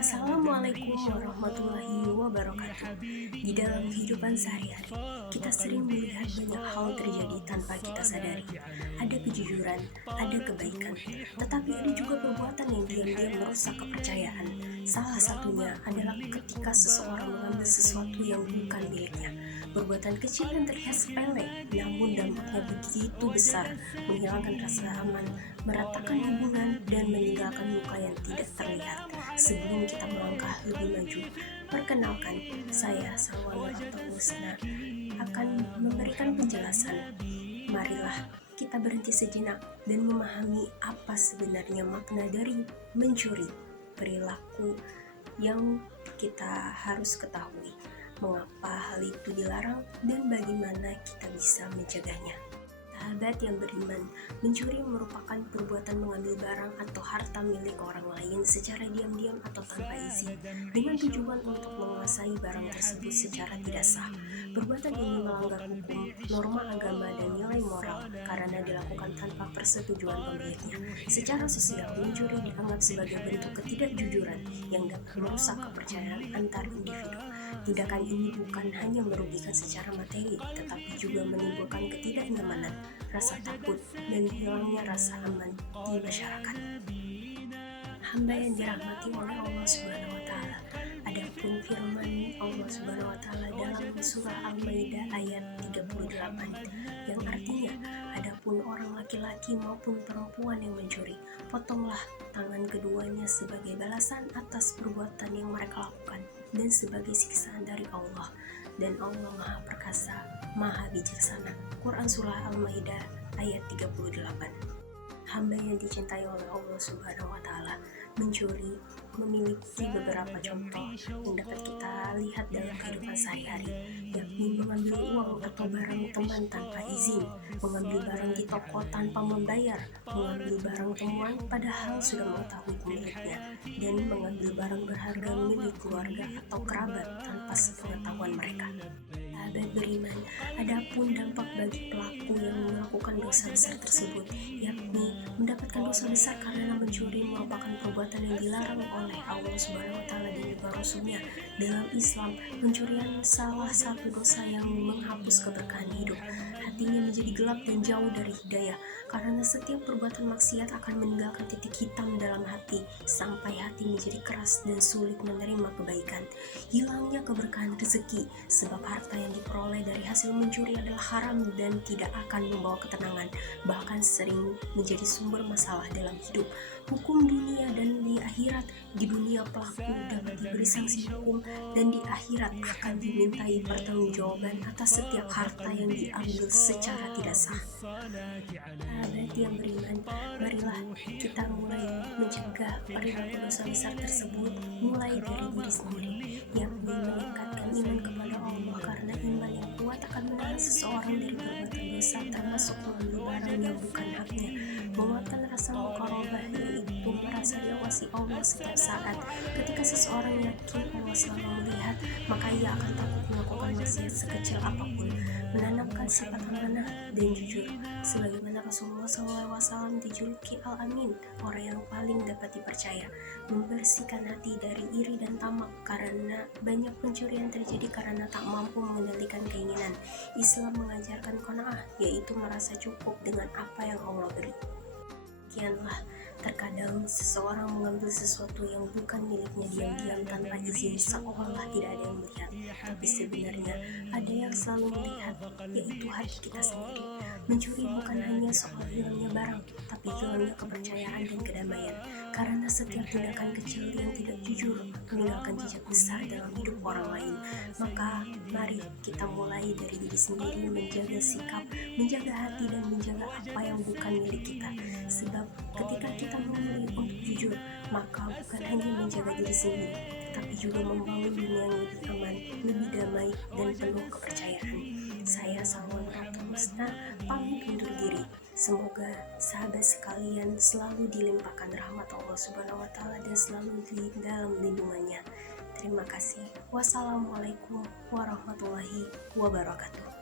Assalamualaikum warahmatullahi wabarakatuh. Di dalam kehidupan sehari-hari, kita sering melihat banyak hal terjadi tanpa kita sadari. Ada kejujuran, ada kebaikan, tetapi ada juga perbuatan yang diam-diam merusak kepercayaan. Salah satunya adalah ketika seseorang mengambil sesuatu yang bukan miliknya. Perbuatan kecil yang terlihat sepele, namun dampaknya begitu besar, menghilangkan rasa aman, meratakan hubungan, dan meninggalkan luka yang tidak terlihat. Sebelum kita melangkah lebih maju, perkenalkan, saya Salwa atau Husna akan memberikan penjelasan. Marilah kita berhenti sejenak dan memahami apa sebenarnya makna dari mencuri, perilaku yang kita harus ketahui, mengapa hal itu dilarang dan bagaimana kita bisa mencegahnya. Sahabat yang beriman, mencuri merupakan perbuatan mengambil barang atau harta milik orang lain secara diam-diam atau tanpa izin, dengan tujuan untuk menguasai barang tersebut secara tidak sah. Perbuatan ini melanggar hukum, norma agama, dan nilai moral karena dilakukan tanpa persetujuan pemiliknya. Secara sosial, mencuri dianggap sebagai bentuk ketidakjujuran yang dapat merusak kepercayaan antar individu. Tindakan ini bukan hanya merugikan secara materi, tetapi juga menimbulkan ketidaknyamanan, rasa takut, dan hilangnya rasa aman di masyarakat. Hamba yang dirahmati oleh Allah Subhanahu wa Ta'ala, adapun firman Allah Subhanahu wa Ta'ala dalam surah Al-Maidah ayat 38 yang artinya, adapun orang laki-laki maupun perempuan yang mencuri, potonglah tangan keduanya sebagai balasan atas perbuatan yang mereka lakukan dan sebagai siksaan dari Allah, dan Allah Maha Perkasa, Maha Bijaksana. Quran Surah Al-Maidah ayat 38. Hamba yang dicintai oleh Allah Subhanahu wa Ta'ala, mencuri memiliki beberapa contoh yang dapat kita lihat dalam kehidupan sehari-hari, yakni mengambil uang atau barang teman tanpa izin, mengambil barang di toko tanpa membayar, mengambil barang temuan padahal sudah mengetahui pemiliknya, dan mengambil barang berharga milik keluarga atau kerabat tanpa sepengetahuan mereka. Sahabat beriman, adapun dampak bagi pelaku yang melakukan dosa besar tersebut, yakni mendapatkan dosa besar karena mencuri merupakan perbuatan yang dilarang oleh Allah Subhanahu wa Ta'ala dan juga Rasulnya. Dalam Islam, pencurian salah satu dosa yang menghapus keberkahan hidup. Hatinya menjadi gelap dan jauh dari hidayah, karena setiap perbuatan maksiat akan meninggalkan titik hitam dalam hati sampai hati menjadi keras dan sulit menerima kebaikan. Hilangnya keberkahan rezeki, sebab harta yang diperoleh dari hasil mencuri adalah haram dan tidak akan membawa ketenangan, bahkan sering menjadi sumber masalah dalam hidup, hukum dunia dan di akhirat. Di dunia pelaku dapat diberi sanksi hukum, dan di akhirat akan dimintai pertanggungjawaban atas setiap harta yang diambil secara tidak sah. Sahabat yang beriman, marilah kita mulai mencegah perilaku dosa besar tersebut mulai dari diri sendiri, yakni meningkatkan iman kepada Allah, karena iman yang kuat akan menahan seseorang dari perbuatan dosa, termasuk mengambil barang yang bukan haknya, menguatkan rasa muqarabah, yaitu merasa diawasi Allah setiap saat. Ketika seseorang yakin Allah selalu melihat, maka ia akan takut melakukan maksiat sekecil apapun, menanamkan sifat amanah dan jujur, sebagaimana Rasulullah SAW dijuluki Al-Amin, orang yang paling dapat dipercaya, membersihkan hati dari iri dan tamak, karena banyak pencurian terjadi karena tak mampu mengendalikan keinginan. Islam mengajarkan qanaah, yaitu merasa cukup dengan apa yang Allah beri. Demikianlah, terkadang seseorang mengambil sesuatu yang bukan miliknya diam-diam tanpa izin, seolah tidak ada yang melihat, tapi sebenarnya ada yang selalu melihat, yaitu hati kita sendiri. Mencuri bukan hanya soal hilangnya barang, tapi hilangnya kepercayaan dan kedamaian, karena setiap tindakan kecil yang tidak jujur meninggalkan jejak besar dalam hidup orang lain. Maka mari kita mulai dari diri sendiri, menjaga sikap, menjaga hati, dan menjaga apa yang bukan milik kita. Sebab ketika kita memilih untuk jujur, maka bukan hanya menjaga diri sendiri, tapi juga membangun dunia yang lebih aman, lebih damai, dan penuh kepercayaan. Saya Salwa Husna pamit undur diri. Semoga sahabat sekalian selalu dilimpahkan rahmat Allah Subhanahu wa Ta'ala dan selalu di dalam lindungannya. Terima kasih. Wassalamualaikum warahmatullahi wabarakatuh.